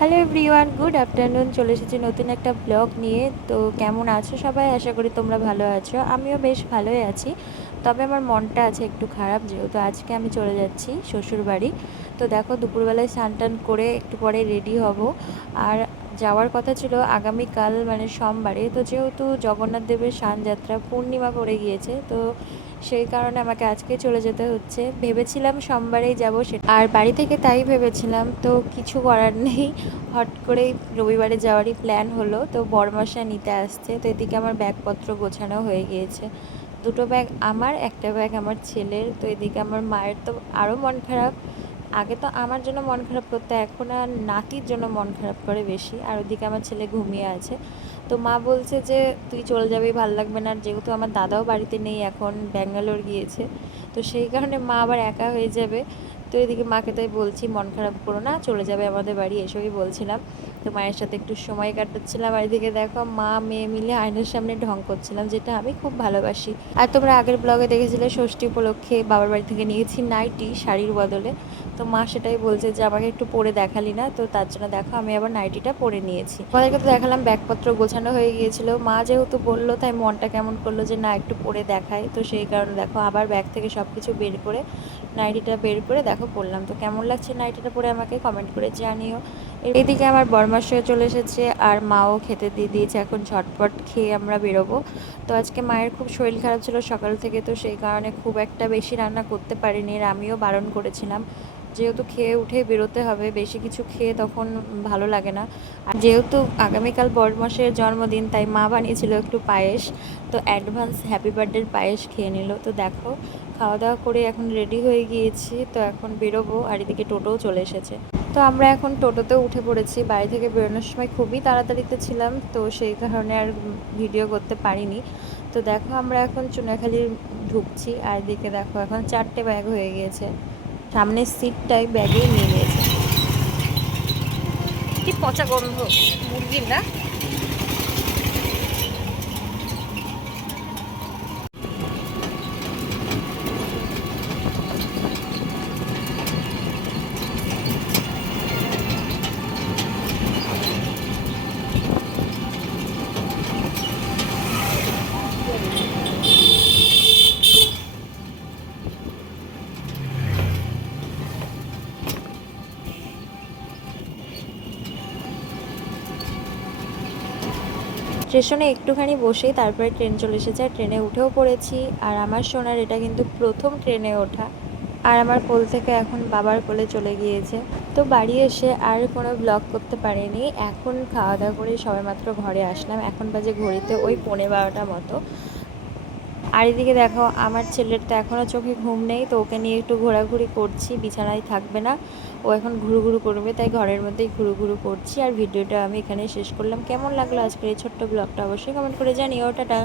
Hello everyone, good afternoon. চলে এসেছি নতুন একটা ব্লগ নিয়ে। তো কেমন আছো সবাই? আশা করি তোমরা ভালো আছো। আমিও বেশ ভালোই আছি। তবে আমার মনটা আছে একটু খারাপ, যেহেতু আজকে আমি চলে যাচ্ছি শ্বশুর বাড়ি। তো দেখো, দুপুরবেলায় স্নান টান করে একটু পরে রেডি হব। আর যাওয়ার কথা ছিল আগামীকাল, মানে সোমবারে। তো যেহেতু জগন্নাথ দেবের স্নানযাত্রা পূর্ণিমা পড়ে গিয়েছে, তো সেই কারণে আমাকে আজকে চলে যেতে হচ্ছে। ভেবেছিলাম সোমবারেই যাব, সেটা আর বাড়ি থেকে তাই ভেবেছিলাম, তো কিছু করার নেই। হট করেই রবিবারে যাওয়ারই প্ল্যান হলো। তো বরমাসা নিতে আসছে, তো এদিকে আমার ব্যাগপত্র গোছানো হয়ে গিয়েছে। দুটো ব্যাগ আমার, একটা ব্যাগ আমার ছেলের। তো এদিকে আমার মায়ের তো আরও মন খারাপ। আগে তো আমার জন্য মন খারাপ করতে, এখন আর নাতির জন্য মন খারাপ করে বেশি। আর ওদিকে আমার ছেলে ঘুমিয়ে আছে। তো মা বলছে যে তুই চলে যাবি, ভাল লাগবে না। আর যেহেতু আমার দাদাও বাড়িতে নেই, এখন ব্যাঙ্গালোর গিয়েছে, তো সেই কারণে মা আবার একা হয়ে যাবে। তো এদিকে মাকে তাই বলছি, মন খারাপ করো না, চলে যাবে আমাদের বাড়ি, এসবই বলছিলাম। তো মায়ের সাথে একটু সময় কাটাচ্ছিলাম। আর এদিকে দেখো, মা মেয়ে মিলে আয়নার সামনে ঢং করছিলাম, যেটা আমি খুব ভালোবাসি। আর তোমরা আগের ব্লগে দেখেছিলে ষষ্ঠী উপলক্ষে বাবার বাড়ি থেকে নিয়েছি নাইটি শাড়ির বদলে। তো মা সেটাই বলছে যে আমাকে একটু পরে দেখালি না, তো তার জন্য দেখো আমি আবার নাইটিটা পরে নিয়েছি। আমাদেরকে তো দেখালাম, ব্যাগপত্র গোছানো হয়ে গিয়েছিল। মা যেহেতু বললো, তাই মনটা কেমন করলো যে না, একটু পরে দেখাই। তো সেই কারণে দেখো আবার ব্যাগ থেকে সব কিছু বের করে নাইটিটা বের করে দেখো পরলাম। তো কেমন লাগছে নাইটিটা পরে আমাকে কমেন্ট করে জানিও। এদিকে আমার বরমাসও চলে এসেছে, আর মাও খেতে দিয়ে দিয়েছে। এখন ঝটপট খেয়ে আমরা বেরোবো। তো আজকে মায়ের খুব শরীর খারাপ ছিল সকাল থেকে, তো সেই কারণে খুব একটা বেশি রান্না করতে পারিনি। আর আমিও বারণ করেছিলাম, যেহেতু খেয়ে উঠে বেরোতে হবে, বেশি কিছু খেয়ে তখন ভালো লাগে না। আর যেহেতু আগামীকাল বড়মাসের জন্মদিন, তাই মা বানিয়েছিল একটু পায়েস। তো অ্যাডভান্স হ্যাপি বার্থডের পায়েস খেয়ে নিল। তো দেখো, খাওয়া দাওয়া করে এখন রেডি হয়ে গিয়েছি। তো এখন বেরোবো। আর এদিকে টোটোও চলে এসেছে। তো আমরা এখন টোটোতে উঠে পড়েছি। বাড়ি থেকে বেরোনোর সময় খুবই তাড়াতাড়িতে ছিলাম, তো সেই কারণে আর ভিডিও করতে পারিনি। তো দেখো, আমরা এখন চুনাখালি ঢুকছি। আর এদিকে দেখো, এখন 4টে ব্যাগ হয়ে গিয়েছে। সামনের সিটটাই ব্যাগেই নিয়ে নিয়েছে। কি পচা গন্ধ মুরগির না। স্টেশনে একটুখানি বসেই তারপরে ট্রেন চলে এসেছে। আর ট্রেনে উঠেও পড়েছি। আর আমার সোনার এটা কিন্তু প্রথম ট্রেনে ওঠা। আর আমার কোল থেকে এখন বাবার কোলে চলে গিয়েছে। তো বাড়ি এসে আর কোনো ব্লগ করতে পারিনি। এখন খাওয়া দাওয়া করে সবেমাত্র ঘরে আসলাম। এখন বাজে ঘড়িতে ওই 11:15 মতো। আর এদিকে দেখো, আমার ছেলের তো এখনও চোখে ঘুম নেই, তো ওকে নিয়ে একটু ঘোরাঘুরি করছি। বিছানায় থাকবে না, ও এখন ঘুরু ঘুরু করবে, তাই ঘরের মধ্যেই ঘুরু ঘুরু করছি। আর ভিডিওটা আমি এখানে শেষ করলাম। কেমন লাগলো আজকের এই ছোট্ট ব্লগটা অবশ্যই কমেন্ট করে জানিও। টাটা।